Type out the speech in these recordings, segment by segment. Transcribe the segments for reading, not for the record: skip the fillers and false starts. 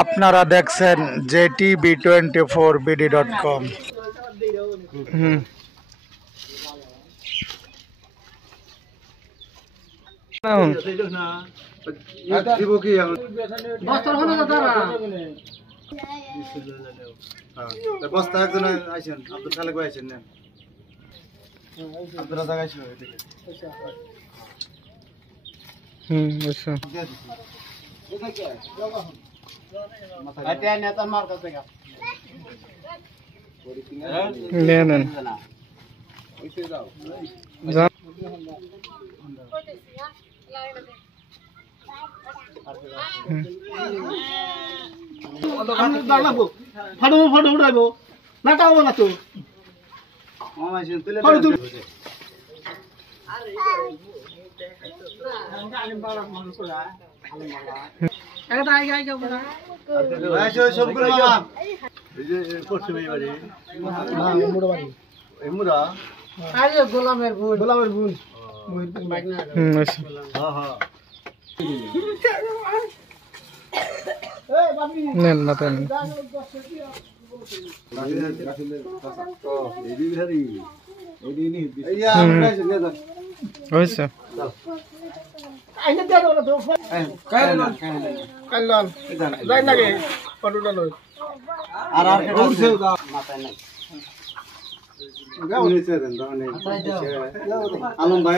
আপনারা দেখছেন JTB24BD.com। বস্তা একজন আইছেন আব্দুল খালেক ভাই আইছেন না আব্দুল রাজাক আইছিল এদিকে আচ্ছা এটা নেতা মার কাছে গা নেন ওইতে যাও যা ফটো উঠাইবো না তাও না তো মামা আইছেন তুলে সবগুলো মামা এই যে পশ্চিম এই বাড়ি না মুড়ো বাড়ি এমুরা আরে গোলামের বোন বাইক না আচ্ছা হ্যাঁ হ্যাঁ এই বাবি নেন মাথা নেন হয়েছে আইনে দে দাও না তো কাইলান যাই লাগে ফটোটা লই আর উঠছে মাথায় নাই আলম ভাই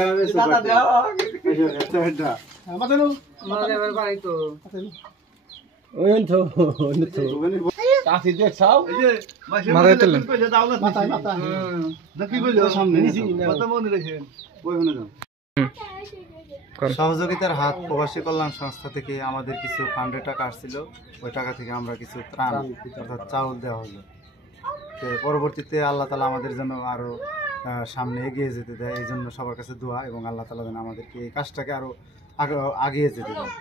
মাথায় নো মাথায় তুলেন মাথায় সামনে সহযোগিতার হাত প্রবাসী কল্যাণ সংস্থা থেকে আমাদের কিছু ফান্ডের টাকা আসছিল, ওই টাকা থেকে আমরা কিছু ত্রাণ অর্থাৎ চাউল দেওয়া হলো। তো পরবর্তীতে আল্লাহ তালা আমাদের জন্য আরও সামনে এগিয়ে যেতে দেয়, এই জন্য সবার কাছে দোয়া এবং আল্লাহ তালা যেন আমাদেরকে এই কাজটাকে আরও আগিয়ে যেতে দেয়।